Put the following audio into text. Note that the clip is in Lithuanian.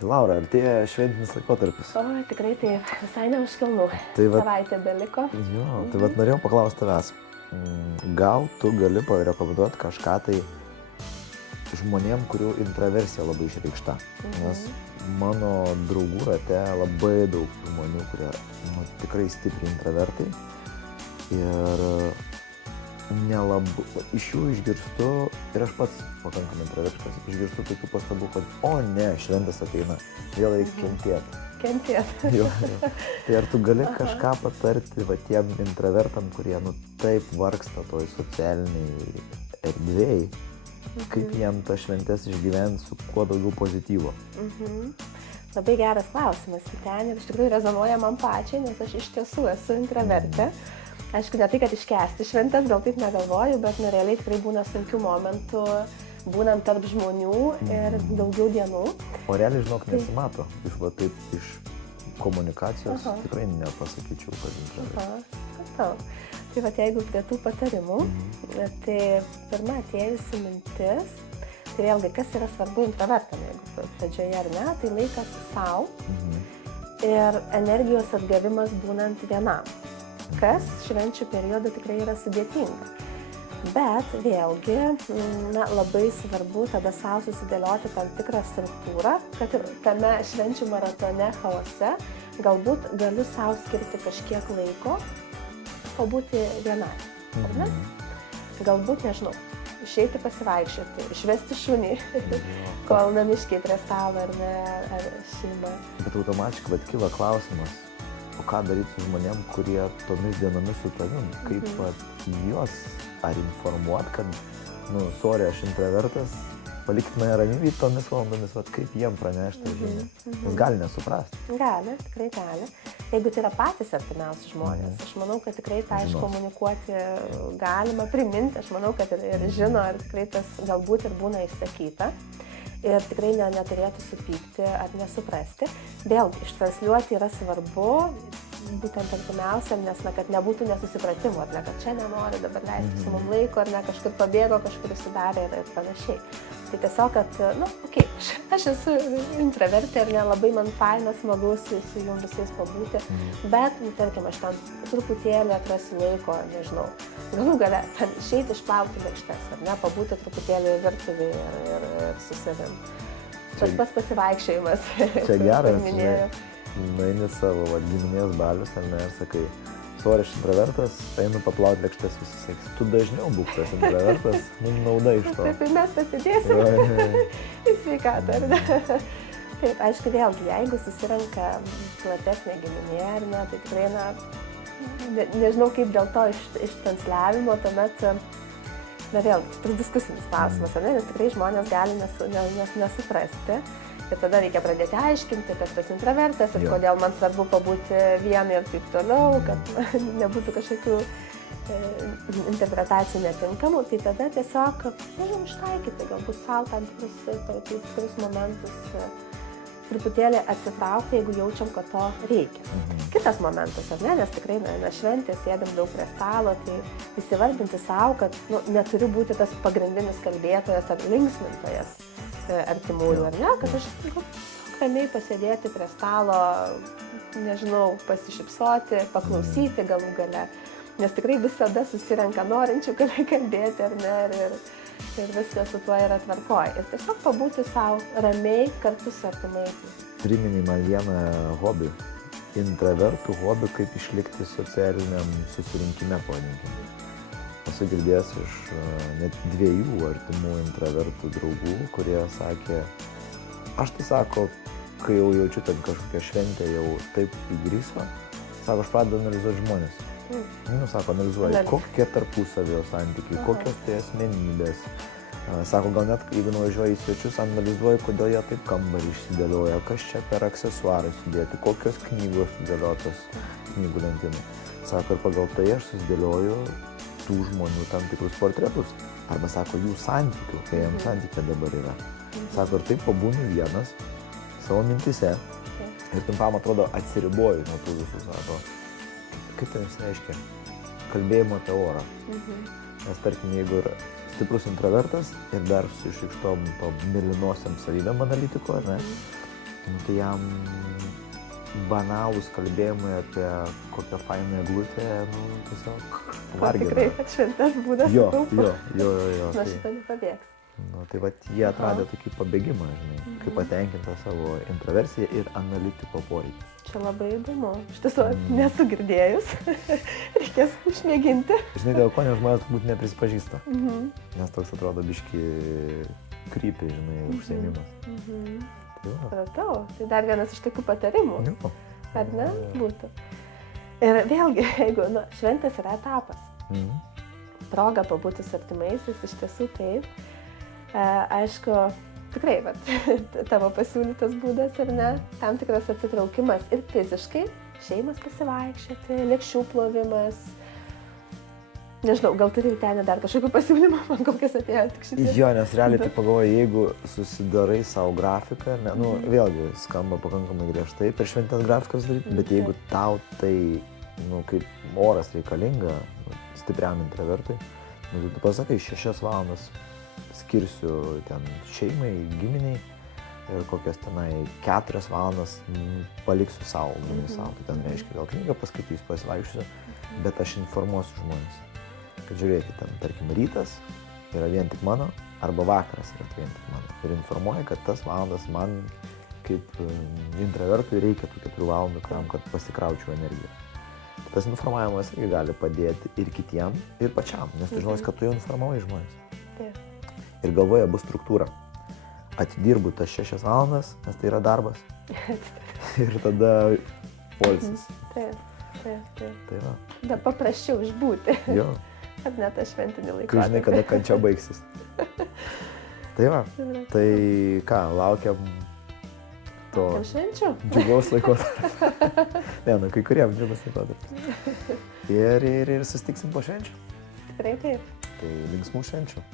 Tai Laura, artėja šventinis laikotarpis. O, tikrai taip, visai ne už kalnų. Tai vat- Savaitė beliko. Jo, tai vat norėjau paklausti tavęs. Gal tu gali parekomenduoti kažką tai žmonėm, kurių intraversija labai išreikšta? Nes mano draugų rate labai daug žmonių, kurie tikrai stipriai intravertai. Ir nelabai, iš jų išgirstu, ir aš pats pakankamai intravertiškas, išgirstu tokių pastabų, kad o ne, šventas ateina, vėl reiks kentėti. Kentėt. Jo. Tai ar tu gali kažką patarti va tiem intravertam, kurie taip vargsta toj socialiniai erdvėjai, kaip jiem tas šventes išgyventi su kuo daugiau pozityvo? Labai geras klausimas, Vyteni, ir iš tikrųjų rezonuoja man pačiai, nes aš iš tiesų esu intravertė. Aišku, ne tai, kad iškęsti šventes, gal taip negalvoju, bet realiai tikrai būna sunkių momentų, būnant tarp žmonių ir daugiau dienų. O realiai, žinok, nesimato. Iš komunikacijos tikrai nepasakyčiau, kad intravertas. Tai va, jeigu prie tų patarimų, tai pirma atėjusi mintis, tai vėlgi, kas yra svarbu intravertam, jeigu pradžioje ar ne, tai laikas savo ir energijos atgavimas būnant vienam. Kas švenčių periodą tikrai yra sudėtinga. Bet vėlgi labai svarbu tada savo susidėlioti tam tikrą struktūrą, kad ir tame švenčių maratone chaose galbūt galiu savo skirti kažkiek laiko pabūti vienai. Ar ne? Galbūt, nežinau, išeiti pasivaikščioti, išvesti šunį, kol namiškiai prie stalo ar ne, ar šeima. Bet automatiškai kyla klausimas, o ką daryti su žmonėm, kurie tomis dienomis su tavim? Kaip juos ar informuot, kad, sorry, aš intravertas, palikti mane ramybėj tomis valandomis, kaip jiem pranešti žinią? Jis gali nesuprasti. Gali, tikrai gali. Jeigu tai yra patys artimiausi žmonės, aš manau, kad tikrai tą iškomunikuoti galima, priminti, aš manau, kad ir žino, ir tikrai tas galbūt ir būna išsakyta. Ir tikrai neturėtų supykti ar nesuprasti. Vėlgi, ištransliuoti yra svarbu, būtent artimiausiam, nes kad nebūtų nesusipratimų, ar ne, kad čia nenori dabar leisti su mum laiko, ar ne, kažkur pabėgo, kažkur užsidarė ir panašiai. Tai tiesiog, kad, aš esu intravertė ir nelabai man faina, smagu su jum visais pabūti, bet, tarkim, aš ten truputėlį atrasiu laiko, nežinau, galų gale, išeiti išplauti lėkštes, ar ne, pabūti truputėlį virtuvėje ir su savim. Tas pats pasivaikščiojimas. Čia geras, nueini savo giminės balius, ar ne, ir sakai, sorry, aš intravertas, einu paplauti lėkštes, visi sakys, tu dažniau būk tas intravertas, nauda iš to. Taip, mes pasidėsim į sveikatą, ar ne? Taip, aišku, vėlgi, jeigu susirenka platesnė giminė, ar ne, tai tikrai, nežinau kaip dėl to ištransliavimo, tuomet, vėlgi, tai diskusinis klausimas, ar ne, nes tikrai žmonės gali nesuprasti. Ir tada reikia pradėti aiškinti, kas tas intravertas ir kodėl man svarbu pabūti vienai ir taip toliau, kad nebūtų kažkokių interpretacijų netinkamų. Tai tada tiesiog, ištaikyti galbūt savo tam tikrus momentus, truputėlį atsitraukti, jeigu jaučiam, kad to reikia. Kitas momentas, ar ne, nes tikrai šventė, sėdam daug prie stalo, tai įsivardinti savo, kad neturi būti tas pagrindinis kalbėtojas ar linksmintojas artimųjų, ar ne, kad aš ramiai pasėdėti prie stalo, nežinau, pasišypsoti, paklausyti galų gale, nes tikrai visada susirenka norinčių kalbėti, ar ne, ir viskas su tuo yra tvarkoj. Ir tiesiog pabūti savo ramiai kartu su artimaisiais. Priminė man vieną hobį, intravertų hobį, kaip išlikti socialiniam susirinkime, pavadinkime. Esu girdėjęs iš net 2 artimų intravertų draugų, kurie sakė, aš tai sako, kai jau jaučiu ten kažkokią šventę, jau taip įgriso, sako, aš pradedu analizuoti žmonės. Sako, analizuoju, kokie tarpusavio santykiai, kokios tai asmenybės. Sako, gal net jeigu nuvažiuoju į svečius, analizuoju, kodėl jie taip kambarį išsidėlioja, kas čia per aksesuarai sudėti, kokios knygos sudėliotos knygų lentynų. Sako, ir pagal tai aš susidėlioju tų žmonių tam tikrus portretus. Arba sako, jų santykių, kai jam santykė dabar yra. Sako, ir taip pabūnu vienas savo mintise ir trumpam atrodo atsiriboju nuo tų visų. Sako, kaip tai reiškia? Kalbėjimo apie orą. Nes tarkim, jeigu yra stiprus intravertas ir dar su išreikštom to mėlynosiam savybėm analitiko, ne? nu, tai jam banalūs kalbėjimai apie kokią fainą eglutę, nu, tiesiog vargina. Tikrai šventas būdas Jo. Nuo Tai, šito nepabėgs. nu, tai vat jie atradė tokį pabėgimą, žinai, kaip patenkinta savo introversiją ir analitiko poreikį. Čia labai įdomu. Iš tiesų, nesu girdėjus. Reikės išmėginti. Žinai, dėl ko žmonės turbūt neprisipažįsta, Mhm. nes toks atrodo biški krypį, žinai, užsiėmimas. Mhm. Tai va. Supratau. Tai dar vienas iš tokių patarimų, Jo. ar ne, būtų. Ir vėlgi, jeigu šventės yra etapas, Mhm. proga pabūti su artimaisiais, iš tiesų taip. Aišku, tikrai, vat, tavo pasiūlytas būdas, ar ne, tam tikras atsitraukimas ir fiziškai, šeimas pasivaikščioti, lėkščių plovimas. Nežinau, gal turi ten dar kažkokių pasiūlymų, man kol kas atėjo tik šitie. Jo, nes realiai tai pagalvoju, jeigu susidarai savo grafiką, ne, nu, vėlgi skamba pakankamai griežtai per šventės grafikas daryti, bet jeigu tau tai, nu, kaip oras reikalinga, nu, stipriam intravertui, nu, tu pasakai, 6 valandas skirsiu ten šeimai, giminiai ir kokias tenai 4 valandas paliksiu savo, savo. Tai ten reiškia, gal knygą paskaitysiu, pasivaikščiosiu, bet aš informuosiu žmonės. Kad žiūrėkit, ten, tarkim, rytas yra vien tik mano, arba vakaras yra vien tik mano. Ir informuoja, kad tas valandas man kaip intravertui reikia tų 4 valandų, kad pasikraučiau energiją. Tas informavimas irgi gali padėti ir kitiem, ir pačiam, nes tu žinosi, kad tu jau informavai žmonės. Taip. Ir galvoje bus struktūra. Atidirbu tas 6 valandas, nes tai yra darbas. Ir tada poilsis. Taip. Tai va. Da paprasčiau išbūti. Jo. Ar net tą šventinį laiką. Kai žinai, kada kančia baigsis. Tai va. Tai ką, laukiam to švenčių. džiugaus laikotarpio. Ne, nu kai kuriem džiugas laikotarpis. Ir susitiksim po švenčių. Tikrai taip. Tai linksmų švenčių.